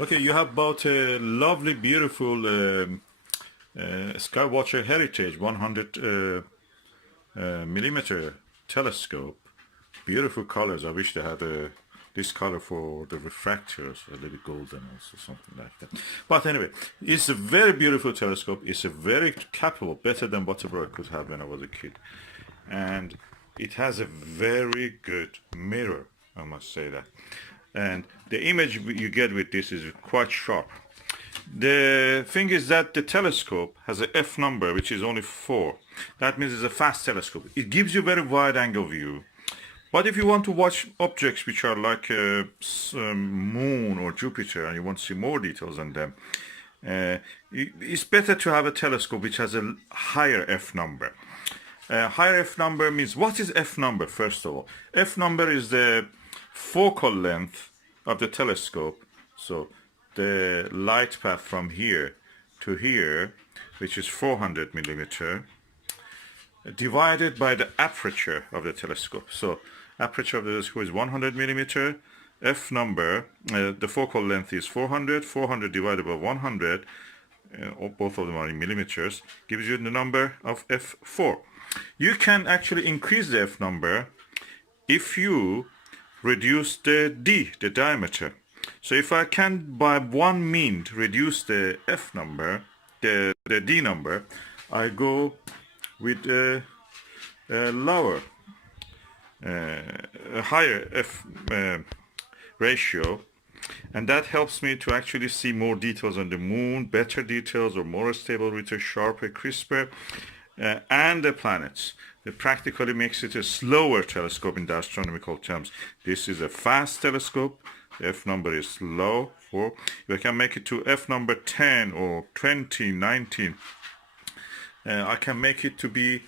Okay, you have bought a lovely, beautiful Skywatcher Heritage 100 millimeter telescope. Beautiful colors. I wish they had this color for the refractors, a little golden also, something like that. But anyway, it's a very beautiful telescope. It's a very capable, better than whatever I could have when I was a kid. And it has a very good mirror, I must say that. And the image you get with this is quite sharp. The thing is that the telescope has a F number, which is only 4. That means it's a fast telescope. It gives you very wide angle view. But if you want to watch objects which are like moon or Jupiter and you want to see more details on them, it's better to have a telescope which has a higher F number. Higher F number means, what is F number first of all? F number is the focal length of the telescope. So the light path from here to here, which is 400 millimeter, divided by the aperture of the telescope. So aperture of the telescope is 100 millimeter. F number, the focal length is 400. 400 divided by 100, both of them are in millimeters, gives you the number of F4. You can actually increase the F number if you reduce the D, the diameter. So if I can by one mean reduce the F number, the D number, I go with a lower, a higher F ratio, and that helps me to actually see more details on the moon, better details, or more stable with a sharper, crisper, and the planets. It practically makes it a slower telescope in the astronomical terms. This is a fast telescope. The F number is low. If I can make it to F number 10 or 20, 19, I can make it to be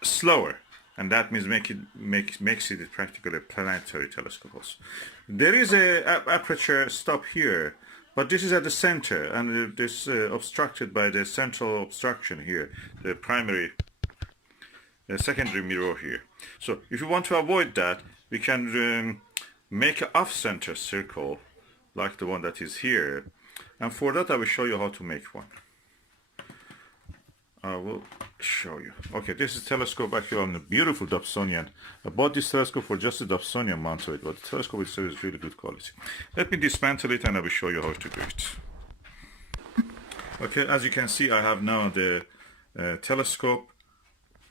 slower, and that means makes it practically a planetary telescope also. There is a aperture stop here, but this is at the center, and this obstructed by the central obstruction here, the primary, secondary mirror here. So if you want to avoid that, we can make an off-center circle like the one that is here, and for that I will show you how to make one. I will show you. Okay, this is telescope actually on a beautiful Dobsonian. I bought this telescope for just the Dobsonian mount to it, but the telescope itself is really good quality. Let me dismantle it and I will show you how to do it. Okay, as you can see, I have now the telescope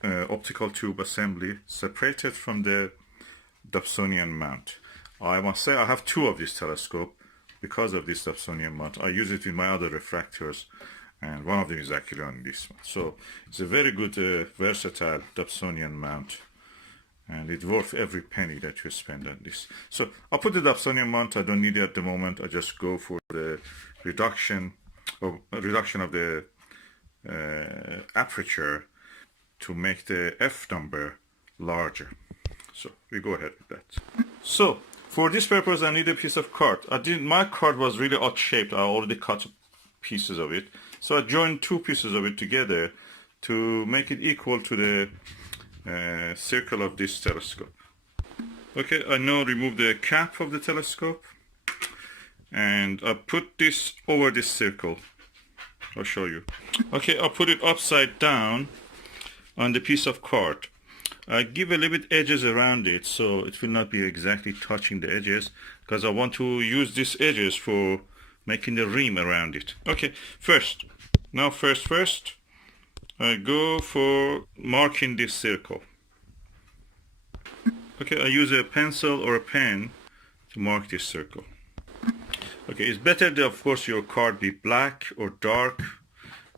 optical tube assembly separated from the Dobsonian mount. I must say I have 2 of this telescope because of this Dobsonian mount. I use it with my other refractors, and one of them is actually on this one. So it's a very good, versatile Dobsonian mount, and it's worth every penny that you spend on this. So I'll put the Dobsonian mount. I don't need it at the moment. I just go for the reduction of the aperture to make the F number larger. So we go ahead with that. So for this purpose, I need a piece of card. My card was really odd shaped. I already cut pieces of it. So I joined 2 pieces of it together to make it equal to the circle of this telescope. Okay, I now remove the cap of the telescope, and I put this over this circle. I'll show you. Okay, I'll put it upside down on the piece of card. I give a little bit edges around it so it will not be exactly touching the edges, because I want to use these edges for making the rim around it. Okay, first I go for marking this circle. Okay, I use a pencil or a pen to mark this circle. Okay, it's better that, of course, your card be black or dark.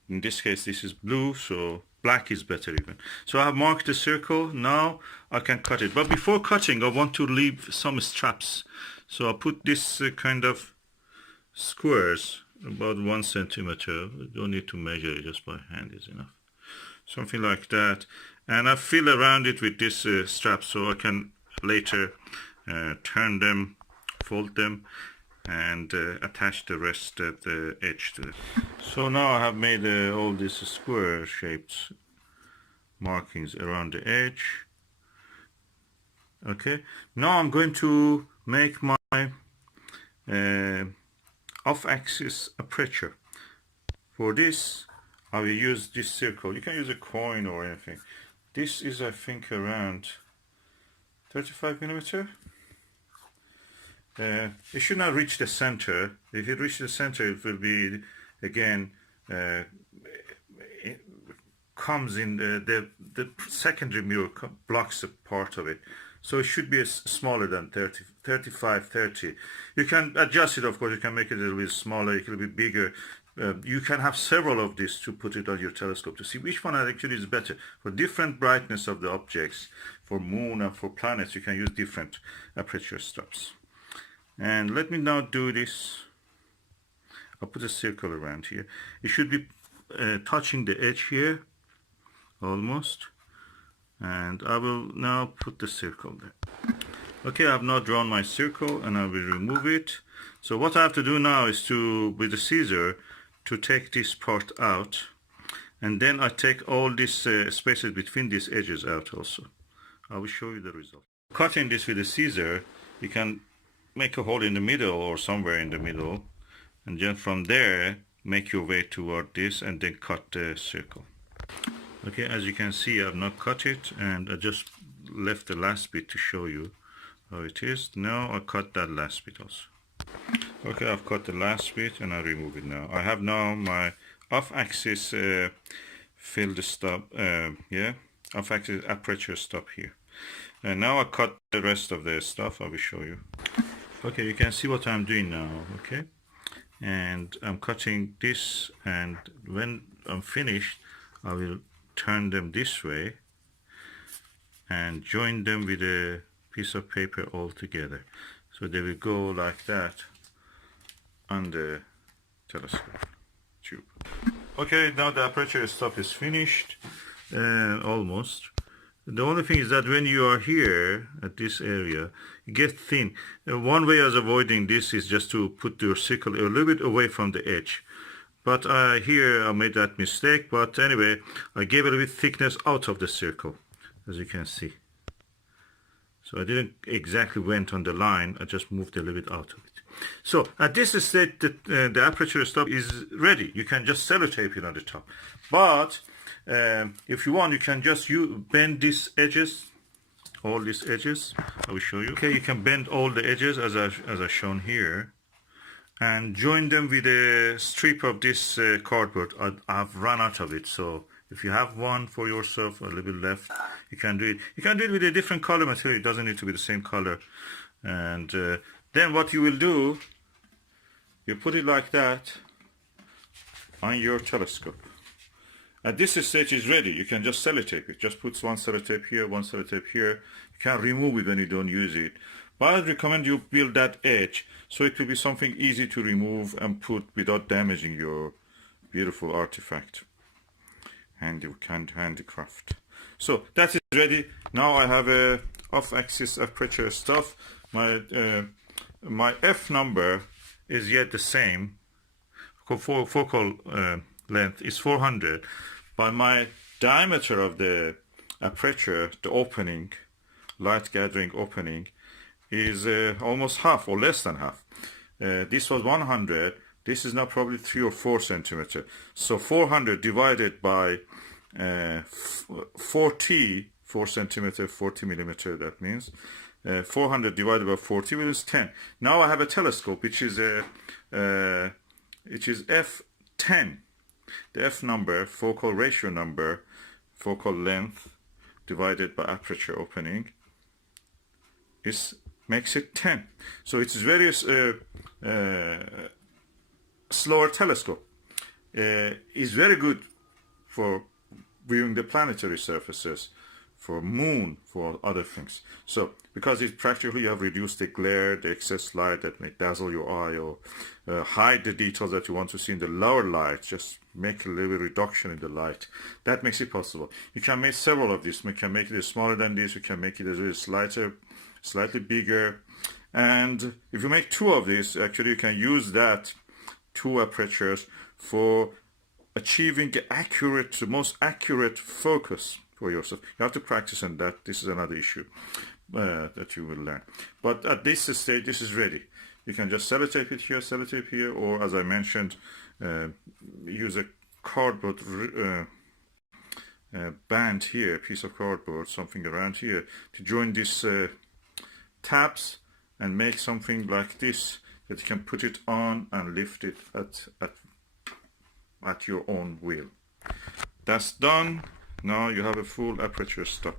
In this case, this is blue, so black is better even. So I have marked the circle. Now I can cut it. But before cutting, I want to leave some straps. So I'll put this kind of squares, about 1 centimeter. You don't need to measure it, just by hand is enough. Something like that. And I fill around it with this strap, so I can later turn them, fold them, and attach the rest at the edge to it. So now I have made all these square shaped markings around the edge. Okay, now I'm going to make my off-axis aperture. For this, I will use this circle. You can use a coin or anything. This is, I think, around 35 millimeter. It should not reach the center. If it reaches the center, it will be, again, it comes in the secondary mirror blocks a part of it. So it should be smaller than 30, 35, 30. You can adjust it, of course. You can make it a little bit smaller, it will be bigger. You can have several of these to put it on your telescope to see which one actually is better. For different brightness of the objects, for moon and for planets, you can use different aperture stops. And let me now do this. I'll put a circle around here. It should be touching the edge here, almost. And I will now put the circle there. Okay, I've now drawn my circle and I will remove it. So what I have to do now is to, with the scissor, to take this part out, and then I take all these spaces between these edges out also. I will show you the result. Cutting this with a scissor, you can make a hole in the middle or somewhere in the middle, and then from there make your way toward this and then cut the circle. Okay, as you can see, I've not cut it, and I just left the last bit to show you how it is. Now I cut that last bit also. Okay, I've cut the last bit and I remove it now. I have now my off-axis field stop, off-axis aperture stop here. And now I cut the rest of the stuff. I will show you. Okay, you can see what I'm doing now. Okay, and I'm cutting this, and when I'm finished, I will turn them this way and join them with a piece of paper all together. So they will go like that on the telescope tube. Okay, now the aperture stop is finished, almost. The only thing is that when you are here at this area, it gets thin. One way of avoiding this is just to put your circle a little bit away from the edge. But here I made that mistake. But anyway, I gave a little bit thickness out of the circle, as you can see. So I didn't exactly went on the line. I just moved a little bit out of it. So at this stage, the aperture stop is ready. You can just sellotape it on the top. But if you want, you can just bend these edges, all these edges. I will show you. Okay, you can bend all the edges as I've shown here, and join them with a strip of this cardboard. I've run out of it, so if you have one for yourself, a little bit left, you can do it. You can do it with a different color material. It doesn't need to be the same color. And then what you will do, you put it like that on your telescope. At this stage is ready. You can just sellotape it. Just put one sellotape here, one sellotape here. You can remove it when you don't use it. But I recommend you build that edge so it will be something easy to remove and put without damaging your beautiful artifact. Handicraft. So that is ready. Now I have a off-axis aperture stuff. My F number is yet the same. Focal length is 400, but my diameter of the aperture, the opening, light gathering opening, is almost half or less than half. This was 100. This is now probably 3 or 4 centimeter. So 400 divided by 40, 4 centimeter, 40 millimeter, that means 400 divided by 40 is 10. Now I have a telescope which is F10. The F number, focal ratio number, focal length divided by aperture opening makes it 10. So it's very slower telescope. Is very good for viewing the planetary surfaces, for moon, for other things. So because it's practically, you have reduced the glare, the excess light that may dazzle your eye, or hide the details that you want to see in the lower light, just make a little reduction in the light. That makes it possible. You can make several of these. You can make it smaller than this, you can make it a little slightly bigger. And if you make 2 of these, actually you can use that 2 apertures for achieving the most accurate focus for yourself. You have to practice on that. This is another issue that you will learn. But at this stage, this is ready. You can just sellotape it here, sellotape here, or as I mentioned, use a cardboard band here, piece of cardboard, something around here, to join these tabs and make something like this that you can put it on and lift it at your own will. That's done. Now you have a full aperture stop.